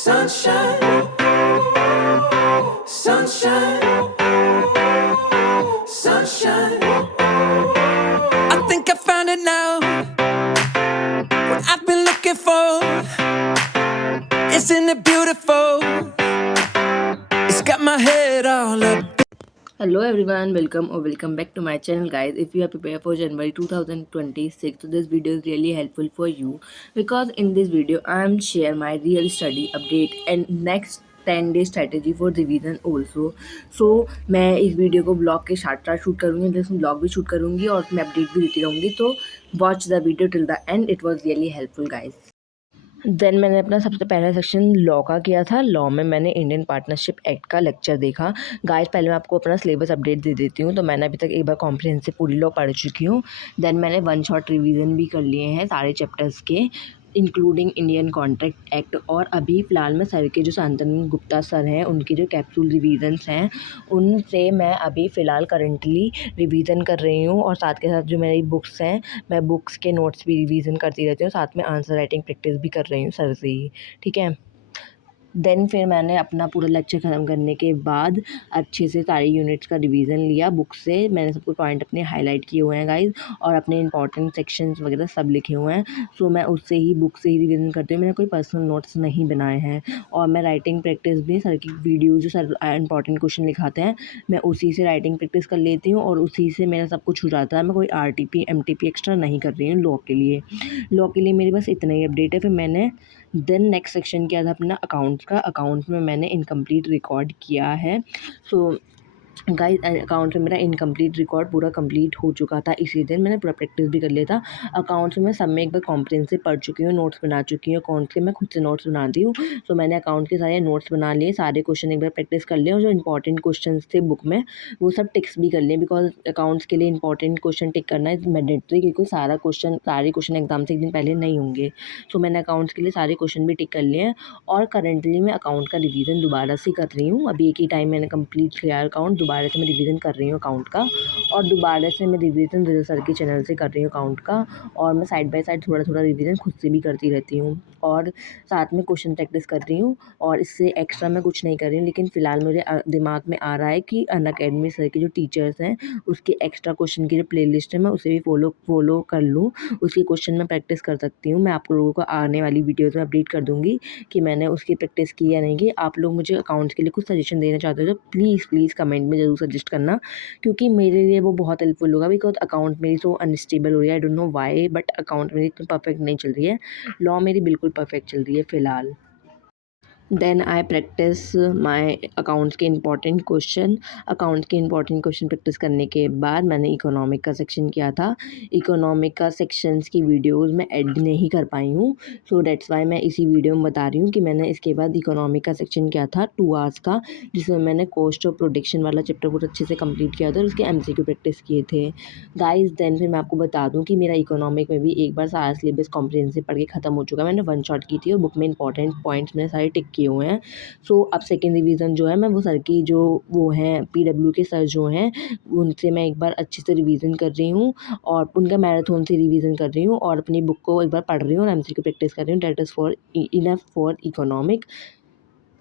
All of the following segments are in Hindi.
Sunshine, sunshine, sunshine. I think I found it now. What I've been looking for. Isn't it beautiful? It's got my head all up. Hello everyone, welcome back to my channel guys. If you are prepared for January 2026, so this video is really helpful for you because in this video I am share my real study update and next 10 day strategy for revision also. So मैं इस वीडियो को ब्लॉग के साथ शूट करूँगी, जिसमें ब्लॉग भी शूट करूँगी और मैं अपडेट भी देती रहूँगी. तो watch the video till the end, it was really helpful guys. Then मैंने अपना सबसे पहला सेक्शन लॉ का किया था. लॉ में मैंने इंडियन पार्टनरशिप एक्ट का लेक्चर देखा. गाइस पहले मैं आपको अपना सिलेबस अपडेट दे देती हूँ. तो मैंने अभी तक एक बार कॉम्प्रिहेंसिव पूरी लॉ पढ़ चुकी हूँ. देन मैंने वन शॉट रिवीजन भी कर लिए हैं सारे चैप्टर्स के, इंक्लूडिंग इंडियन कॉन्ट्रैक्ट एक्ट. और अभी फ़िलहाल में सर के जो शांतनु गुप्ता सर हैं उनके जो कैप्सूल रिवीजन्स हैं उनसे मैं अभी फ़िलहाल करंटली रिवीजन कर रही हूँ. और साथ के साथ जो मेरी बुक्स हैं, मैं बुक्स के नोट्स भी रिवीजन करती रहती हूँ. साथ में आंसर राइटिंग प्रैक्टिस भी कर रही हूँ सर से ही. ठीक है. देन फिर मैंने अपना पूरा लेक्चर ख़त्म करने के बाद अच्छे से सारी यूनिट्स का रिवीजन लिया बुक से. मैंने सबको पॉइंट अपने हाईलाइट किए हुए हैं गाइज, और अपने इंपॉर्टेंट सेक्शंस वगैरह सब लिखे हुए हैं. सो मैं उससे ही बुक से ही रिवीजन करती हूँ. मैंने कोई पर्सनल नोट्स नहीं बनाए हैं. और मैं राइटिंग प्रैक्टिस भी सर की वीडियो जो सर इंपॉर्टेंट क्वेश्चन लिखाते हैं मैं उसी से राइटिंग प्रैक्टिस कर लेती हूँ और उसी से मेरा सब कुछ हो जाता है. मैं कोई RTP MTP एक्स्ट्रा नहीं कर रही हूँ लॉ के लिए. लॉ के लिए मेरी बस इतना ही अपडेट है. फिर मैंने देन नेक्स्ट सेक्शन किया था अपना अकाउंट्स का. अकाउंट्स में मैंने इनकम्प्लीट रिकॉर्ड किया है. सो गाइस अकाउंट्स में मेरा इनकम्प्लीट रिकॉर्ड पूरा कंप्लीट हो चुका था. इसी दिन मैंने पूरा प्रैक्टिस भी कर लिया था. अकाउंट्स में सब में एक बार कॉम्प्रिहेंसिव पढ़ चुकी हूँ, नोट्स बना चुकी हूँ. अकाउंट्स के मैं खुद से नोट्स बनाती हूँ. तो मैंने अकाउंट के सारे नोट्स बना लिए, सारे क्वेश्चन एक बार प्रैक्टिस कर लिए. और जो इंपॉर्टेंट क्वेश्चन थे बुक में वो सब टिक्स भी कर लिए, बिकॉज अकाउंट्स के लिए इंपॉर्टेंट क्वेश्चन टिक करना इज मैंडेटरी, क्योंकि सारे क्वेश्चन एग्जाम से एक दिन पहले नहीं होंगे. तो मैंने अकाउंट्स के लिए सारे क्वेश्चन भी टिक कर लिए हैं. और करंटली मैं अकाउंट का रिवीजन दोबारा से कर रही हूँ. अभी एक ही टाइम मैंने कंप्लीट किया अकाउंट, दोबारा से मैं रिवीजन कर रही हूँ अकाउंट का. और दोबारा से मैं रिवीजन रिजल सर के चैनल से कर रही हूँ अकाउंट का. और मैं साइड बाय साइड थोड़ा थोड़ा रिवीजन खुद से भी करती रहती हूँ. और साथ में क्वेश्चन प्रैक्टिस कर रही हूँ. और इससे एक्स्ट्रा मैं कुछ नहीं कर रही हूँ. लेकिन फ़िलहाल मेरे दिमाग में आ रहा है कि अनअकैडमी सर के जो टीचर्स हैं उसके एक्स्ट्रा क्वेश्चन की जो प्ले लिस्ट है मैं उसे भी फॉलो कर लूँ. उसके क्वेश्चन मैं प्रैक्टिस कर सकती हूँ. मैं आप लोगों को आने वाली वीडियोज़ में अपडेट कर दूँगी कि मैंने उसकी प्रैक्टिस की या नहीं की. आप लोग मुझे अकाउंट्स के लिए कुछ सजेशन देना चाहते हो तो प्लीज़ कमेंट में ज़रूर सजेस्ट करना, क्योंकि मेरे लिए वो बहुत हेल्पफुल होगा. बिकॉज अकाउंट मेरी तो अनस्टेबल हो रही है, I don't know why, but account मेरी इतनी परफेक्ट नहीं चल रही है. लॉ मेरी बिल्कुल परफेक्ट चल रही है फ़िलहाल. Then I practice my accounts के इंपॉर्टेंट क्वेश्चन. अकाउंट्स के इंपॉर्टेंट क्वेश्चन प्रैक्टिस करने के बाद मैंने इकोनॉमिक का सेक्शन किया था. इकोनॉमिक का सेक्शंस की वीडियोस मैं एड नहीं कर पाई हूँ. सो डेट्स वाई मैं इसी वीडियो में बता रही हूँ कि मैंने इसके बाद इकोनॉमिक का सेक्शन किया था 2 आवर्स का, जिसमें मैंने कॉस्ट ऑफ प्रोडक्शन वाला चैप्टर बहुत अच्छे से कंप्लीट किया था और उसके MCQ प्रैक्टिस किए थे गाइज. देन फिर मैं आपको बता दूँ कि मेरा इकोनॉमिक में भी एक बार सारा सिलेबस कॉम्प्रिहेंसिव पढ़ के ख़त्म हो चुका है. मैंने वन शॉट की थी और बुक में इंपॉर्टेंट पॉइंट्स मैंने सारे टिक किए हुए हैं. सो अब सेकेंड रिवीजन जो है मैं वो सर की जो वो हैं PW के सर जो हैं उनसे मैं एक बार अच्छे से रिवीजन कर रही हूँ. और उनका मैराथन से रिवीजन कर रही हूँ और अपनी बुक को एक बार पढ़ रही हूँ और MCQ प्रैक्टिस कर रही हूँ. That is for enough for economic.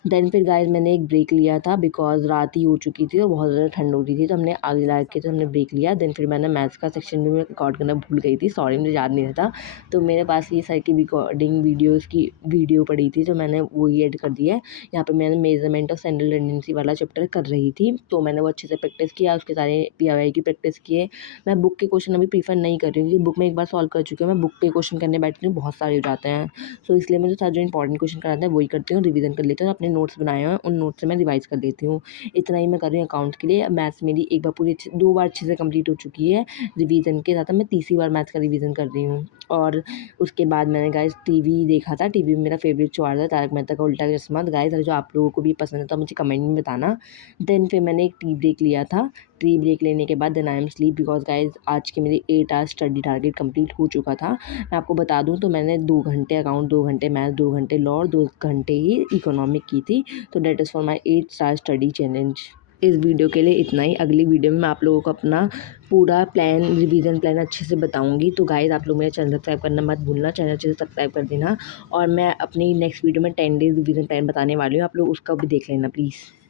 Then फिर गाइस मैंने एक ब्रेक लिया था बिकॉज रात ही हो चुकी थी और बहुत ज़्यादा ठंड हो रही थी, तो हमने आगे ला के तो हमने ब्रेक लिया. देन फिर मैंने मैथ्स का सेक्शन भी मैं रिकॉर्ड करना भूल गई थी, सॉरी मुझे याद नहीं रहता. तो मेरे पास ये सर की रिकॉर्डिंग वीडियोज़ की वीडियो पड़ी थी, तो मैंने वही ऐड कर दिया है. यहाँ पर मैंने मेजरमेंट ऑफ सेंट्रल टेंडेंसी वाला चैप्टर कर रही थी, तो मैंने वो अच्छे से प्रैक्टिस किया. उसके सारे PII की प्रैक्टिस किए. मैं बुक के क्वेश्चन अभी प्रीफर नहीं कर रही हूँ क्योंकि बुक में एक बार सॉल्व कर चुकी हूँ. मैं बुक के क्वेश्चन करने बैठती हूँ बहुत सारे हो जाते हैं. सो इसलिए मैं जो सारे जो इंपॉर्टेंट क्वेश्चन कराते हैं वही करती हूँ, रिवीजन कर लेती हूँ. अपने नोट्स बनाए हुए हैं उन नोट्स से मैं रिवाइज कर लेती हूँ. इतना ही मैं कर रही हूँ अकाउंट्स के लिए. मैथ्स मेरी एक बार पूरी 2 बार अच्छे से कंप्लीट हो चुकी है रिवीजन के साथ. मैं तीसरी बार मैथ्स का रिवीजन कर रही हूँ. और उसके बाद मैंने गाइस टीवी देखा था. टीवी में मेरा फेवरेट शो आ रहा था तारक मेहता का उल्टा चश्मा. गाइस अगर जो आप लोगों को भी पसंद है तो मुझे कमेंट में बताना. देन फिर मैंने एक टी ब्रेक लिया था. टी ब्रेक लेने के बाद then I am sleep because guys आज के मेरे 8 आवर्स स्टडी टारगेट कंप्लीट हो चुका था. मैं आपको बता दूं तो मैंने 2 घंटे अकाउंट, 2 घंटे मैथ्स, 2 घंटे लॉ और 2 घंटे ही इकोनॉमिक की थी. तो date is for my 8 star study challenge. इस वीडियो के लिए इतना ही। अगली वीडियो में मैं आप लोगों को अपना पूरा प्लान, रिवीजन प्लान अच्छे से बताऊंगी। तो गाइस आप लोग मेरा चैनल सब्सक्राइब करना मत भूलना, चैनल अच्छे से सब्सक्राइब कर देना। और मैं अपनी नेक्स्ट वीडियो में 10 डेज़ रिवीजन प्लान बताने वाली हूँ, आप लोग उसका भी देख लेना प्लीज़।